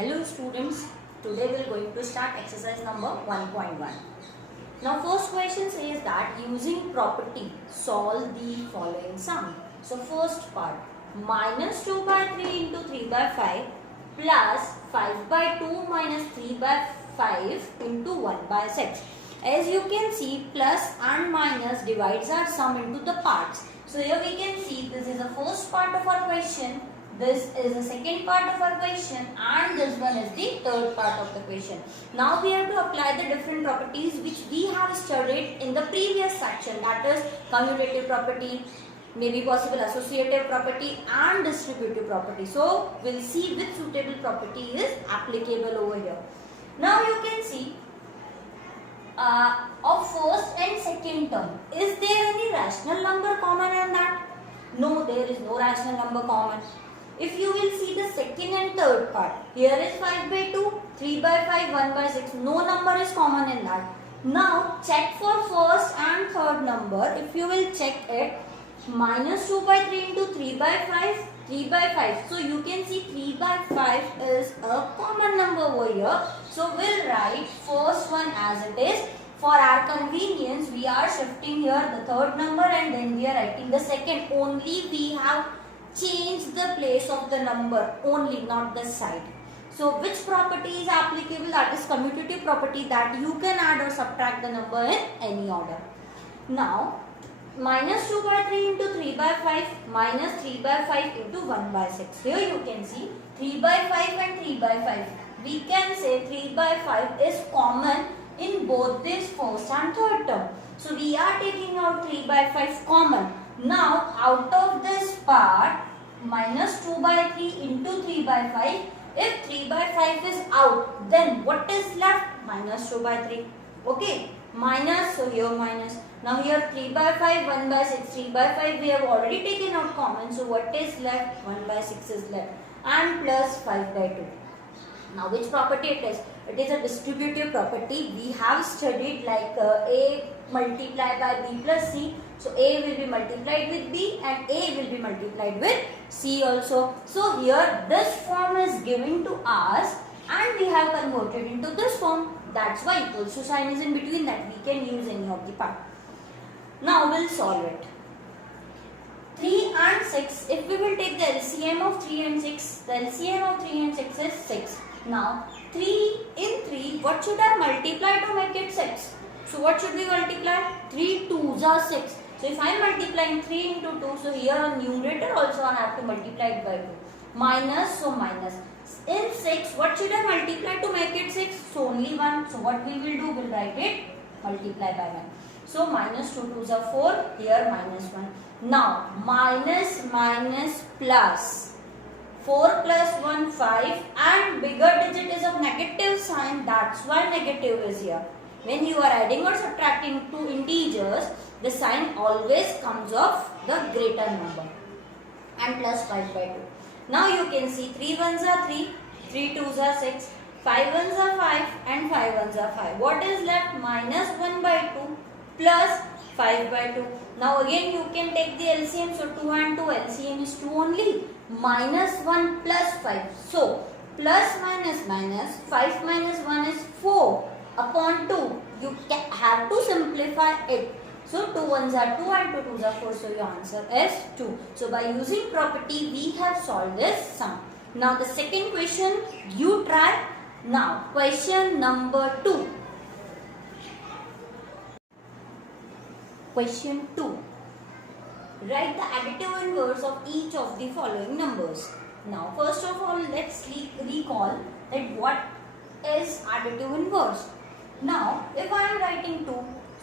Hello students, today we are going to start exercise number 1.1. Now first question says that using property solve the following sum. So first part, minus 2 by 3 into 3 by 5 plus 5 by 2 minus 3 by 5 into 1 by 6. As you can see, plus and minus divides our sum into the parts. So here we can see this is the first part of our question. This is the second part of our question and this one is the third part of the question. Now we have to apply the different properties which we have studied in the previous section, that is commutative property, maybe possible associative property and distributive property. So we'll see which suitable property is applicable over here. Now you can see of first and second term, is there any rational number common in that? No, there is no rational number common. If you will see the second and third part, here is 5 by 2, 3 by 5, 1 by 6. No number is common in that. Now check for first and third number. If you will check it, minus 2 by 3 into 3 by 5, 3 by 5. So you can see 3 by 5 is a common number over here. So we'll write first one as it is. For our convenience, we are shifting here the third number and then we are writing the second. Only we have change the place of the number only, not the side. So which property is applicable? That is commutative property, that you can add or subtract the number in any order. Now minus 2 by 3 into 3 by 5 minus 3 by 5 into 1 by 6. Here you can see 3 by 5 and 3 by 5. We can say 3 by 5 is common in both this first and third term. So we are taking out 3 by 5 common. Now out of this part, minus 2 by 3 into 3 by 5, if 3 by 5 is out, then what is left? Minus 2 by 3. Okay, minus, so here minus. Now here 3 by 5, 1 by 6, 3 by 5 we have already taken out common. So what is left? 1 by 6 is left and plus 5 by 2. Now which property it is? It is a distributive property. We have studied like A multiplied by B plus C. So A will be multiplied with B and A will be multiplied with C also. So here this form is given to us and we have converted into this form. That's why equals to sign is in between, that we can use any of the part. Now we'll solve it. 3 and 6, if we will take the LCM of 3 and 6, the LCM of 3 and 6 is 6. Now 3 in 3, what should I multiply to make it 6? So what should we multiply? 3 2s are 6. So if I am multiplying 3 into 2, so here on numerator also I have to multiply it by 2. Minus, so minus. In 6, what should I multiply to make it 6? So only 1. So what we will do, we'll write it multiply by 1. So minus 2 2s are 4, here minus 1. Now minus minus plus. 4 plus 1 5 and bigger digit is of negative sign, that's why negative is here. When you are adding or subtracting two integers, the sign always comes of the greater number, and plus 5 by 2. Now you can see 3 1s are 3, 3 2s are 6, 5 1s are 5 and 5 1s are 5. What is left? Minus 1 by 2 plus 5 by 2. Now again you can take the LCM, so 2 and 2, LCM is 2 only. Minus 1 plus 5. So plus minus minus, 5 minus 1 is 4 upon 2. You have to simplify it. So 2 1s are 2 and 2 2s are 4. So your answer is 2. So by using property we have solved this sum. Now the second question you try. Now question number 2. Question 2. Write the additive inverse of each of the following numbers. Now first of all, let's recall that what is additive inverse. Now if I am writing 2,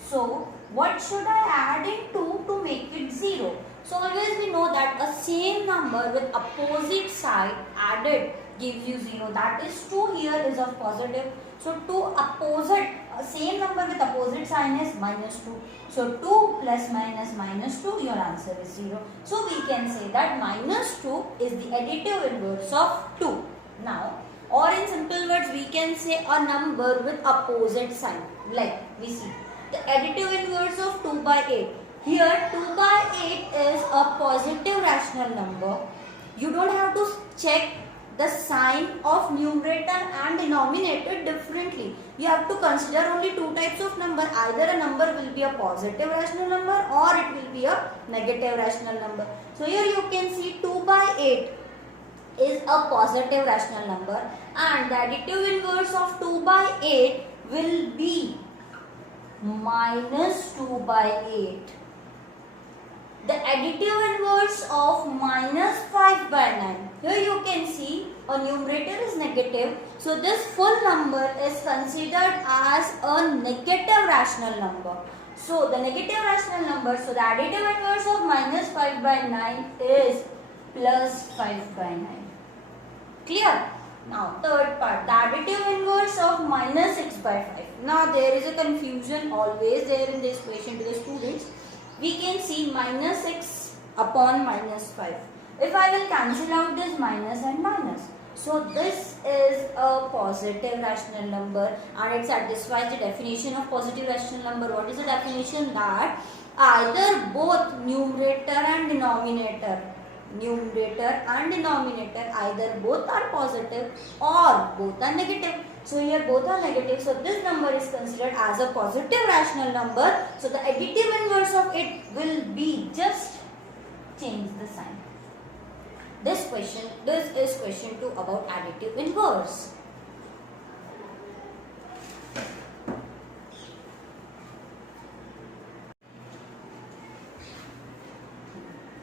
so what should I add in 2 to make it 0? So always we know that a same number with opposite side added gives you 0. That is 2 here is of positive. So 2 opposite, same number with opposite sign is minus 2. So 2 plus minus minus 2, your answer is 0. So we can say that minus 2 is the additive inverse of 2. Now, or in simple words, we can say a number with opposite sign. Like we see the additive inverse of 2 by 8. Here 2 by 8 is a positive rational number. You don't have to check the sign of numerator and denominator differently. You have to consider only two types of number. Either a number will be a positive rational number or it will be a negative rational number. So here you can see 2 by 8 is a positive rational number, and the additive inverse of 2 by 8 will be minus 2 by 8. The additive inverse of minus 5 by 9. Here you can see a numerator is negative. So this full number is considered as a negative rational number. So the negative rational number, so the additive inverse of minus 5 by 9 is plus 5 by 9. Clear? Now third part, the additive inverse of minus 6 by 5. Now there is a confusion always there in this question to the students. We can see minus 6 upon minus 5. If I will cancel out this minus and minus, so this is a positive rational number and it satisfies the definition of positive rational number. What is the definition? That either both numerator and denominator either both are positive or both are negative. So here both are negative, so this number is considered as a positive rational number. So the additive inverse of it will be, just change the sign. This is question 2 about additive inverse.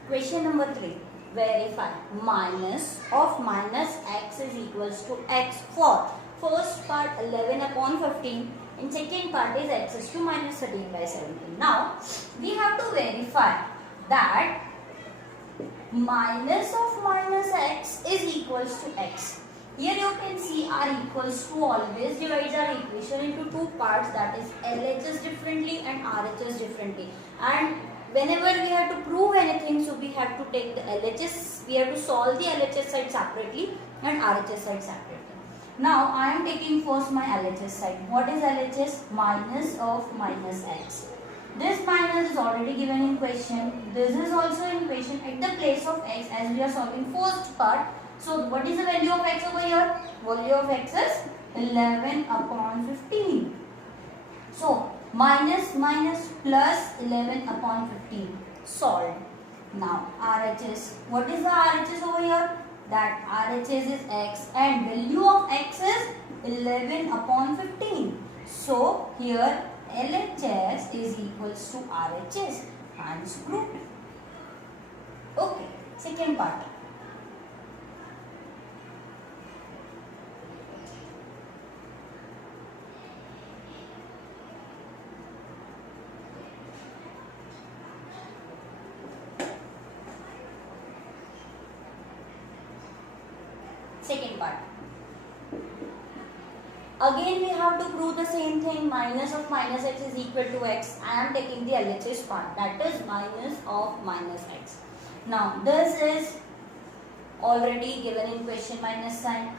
Question number 3. Verify minus of minus x is equals to x for first part 11 upon 15 and second part is x is to minus 13 by 17. Now we have to verify that minus of minus x is equals to x. Here you can see r equals to always divides our equation into two parts, that is LHS differently and RHS differently, and whenever we have to prove anything, so we have to take the LHS, we have to solve the LHS side separately and RHS side separately. Now I am taking first my LHS side. What is LHS? Minus of minus x. This minus is already given in question. This is also in question at the place of x as we are solving first part. So what is the value of x over here? Value of x is 11 upon 15. So minus plus 11 upon 15. Solved. Now RHS. What is the RHS over here? That RHS is x and value of x is 11 upon 15. So here LHS is equals to RHS. Hence proved. Okay. Second part. Second part. Again we have to prove the same thing. Minus of minus x is equal to x. I am taking the LHS part, that is minus of minus x. Now this is already given in question, minus sign.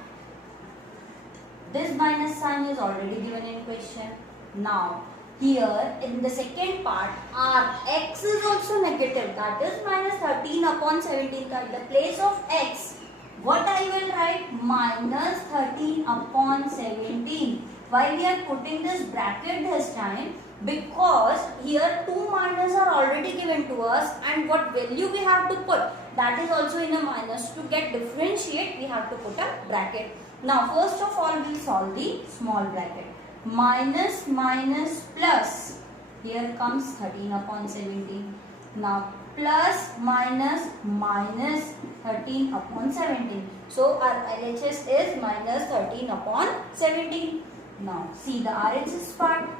This minus sign is already given in question. Now here in the second part, our x is also negative, that is minus 13 upon 17. At the place of x, what I will write? Minus 13 upon 17. Why we are putting this bracket this time? Because here two minus are already given to us, and what value we have to put, that is also in a minus. To get differentiate, we have to put a bracket. Now first of all we will solve the small bracket. Minus plus, here comes 13 upon 17. Now plus minus 13 upon 17. So our LHS is minus 13 upon 17. Now see the RHS part.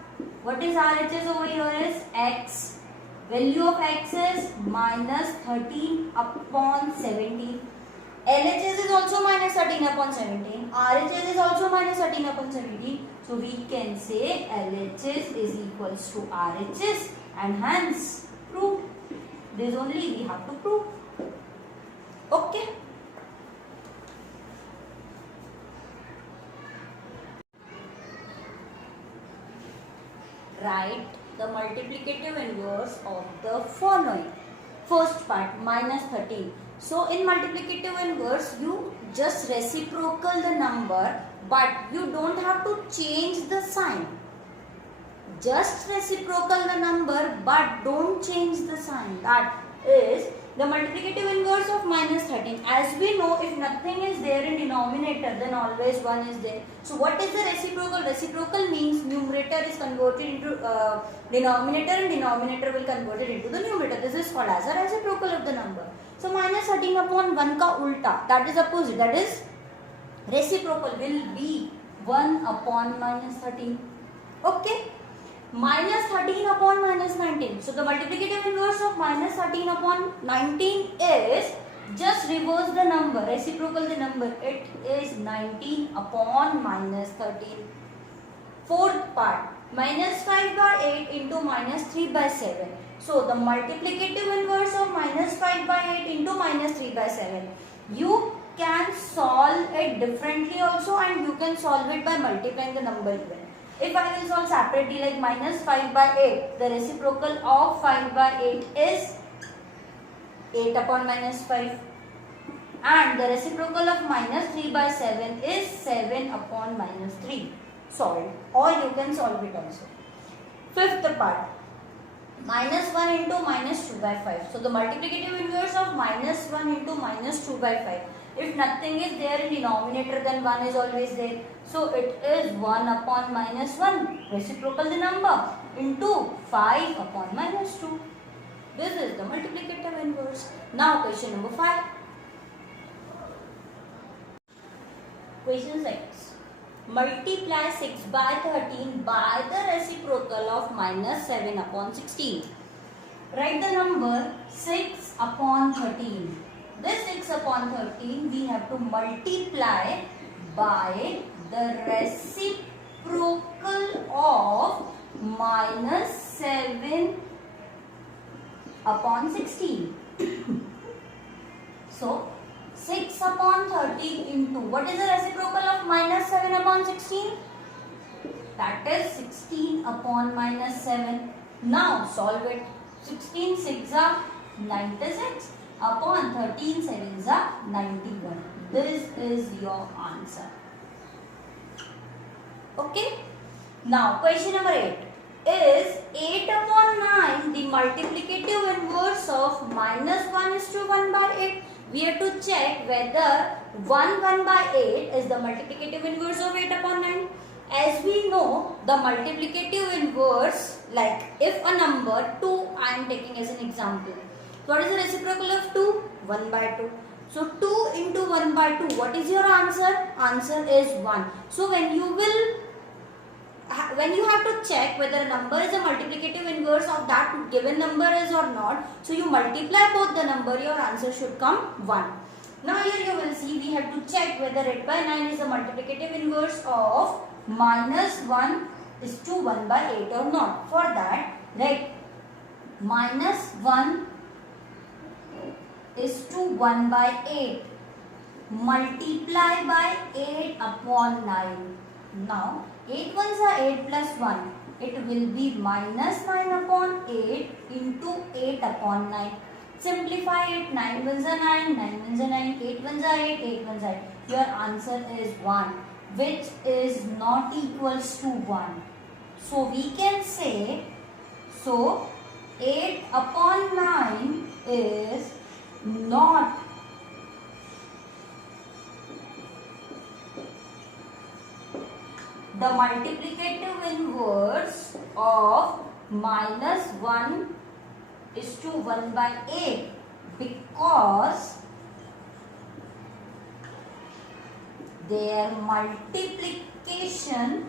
What is RHS over here is x. Value of x is minus 13 upon 17. LHS is also minus 13 upon 17. RHS is also minus 13 upon 17. So we can say LHS is equals to RHS and hence prove. This only we have to prove. Okay. Write the multiplicative inverse of the following. First part, minus 13. So in multiplicative inverse, you just reciprocal the number, but you don't have to change the sign. Just reciprocal the number, but don't change the sign. That is the multiplicative inverse of minus 13. As we know, if nothing is there in denominator, then always 1 is there. So what is the reciprocal? Reciprocal means numerator is converted into denominator, and denominator will convert it into the numerator. This is called as a reciprocal of the number. So minus 13 upon 1 ka ulta, that is opposite, that is reciprocal will be 1 upon minus 13. Okay. Minus 13 upon minus 19. So the multiplicative inverse of minus 13 upon 19 is just reverse the number, reciprocal the number. It is 19 upon minus 13. Fourth part, minus 5 by 8 into minus 3 by 7. So the multiplicative inverse of minus 5 by 8 into minus 3 by 7. You can solve it differently also, and you can solve it by multiplying the number even. If I will solve separately, like minus 5 by 8, the reciprocal of 5 by 8 is 8 upon minus 5. And the reciprocal of minus 3 by 7 is 7 upon minus 3. Solve. Or you can solve it also. Fifth part. Minus 1 into minus 2 by 5. So the multiplicative inverse of minus 1 into minus 2 by 5. If nothing is there in denominator, then 1 is always there. So it is 1 upon minus 1, reciprocal the number, into 5 upon minus 2. This is the multiplicative inverse. Now question number 5. Question 6. Multiply 6 by 13 by the reciprocal of minus 7 upon 16. Write the number 6 upon 13. This 6 upon 13 we have to multiply by the reciprocal of minus 7 upon 16. So 6 upon 13 into, what is the reciprocal of minus 7 upon 16? That is 16 upon minus 7. Now solve it. 16 6 are 96 upon 13 7s are 91. This is your answer. Okay. Now question number 8. Is 8 upon 9 the multiplicative inverse of minus 1 is to 1 by 8? We have to check whether 1 by 8 is the multiplicative inverse of 8 upon 9. As we know, the multiplicative inverse, like if a number 2, I am taking as an example. What is the reciprocal of 2? 1 by 2. So 2 into 1 by 2, what is your answer? Answer is 1. So when you have to check whether a number is a multiplicative inverse of that given number is or not, so you multiply both the number, your answer should come 1. Now here you will see we have to check whether 8 by 9 is a multiplicative inverse of minus 1 is to 1 by 8 or not. For that, write minus 1 is to 1 by 8. Multiply by 8 upon 9. Now 8 ones are 8 plus 1. It will be minus 9 upon 8 into 8 upon 9. Simplify it. 9 ones are 9, 9 ones are 9, 8 ones are 8, 8 ones are 8. Your answer is 1, which is not equals to 1. So we can say, so 8 upon 9 is not the multiplicative inverse of minus 1 is to 1 by 8, because their multiplication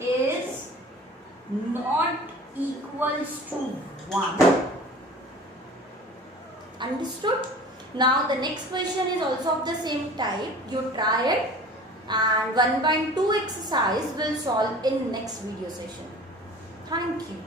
is not equals to 1. Understood? Now the next question is also of the same type. You try it, and 1.2 exercise will solve in next video session. Thank you.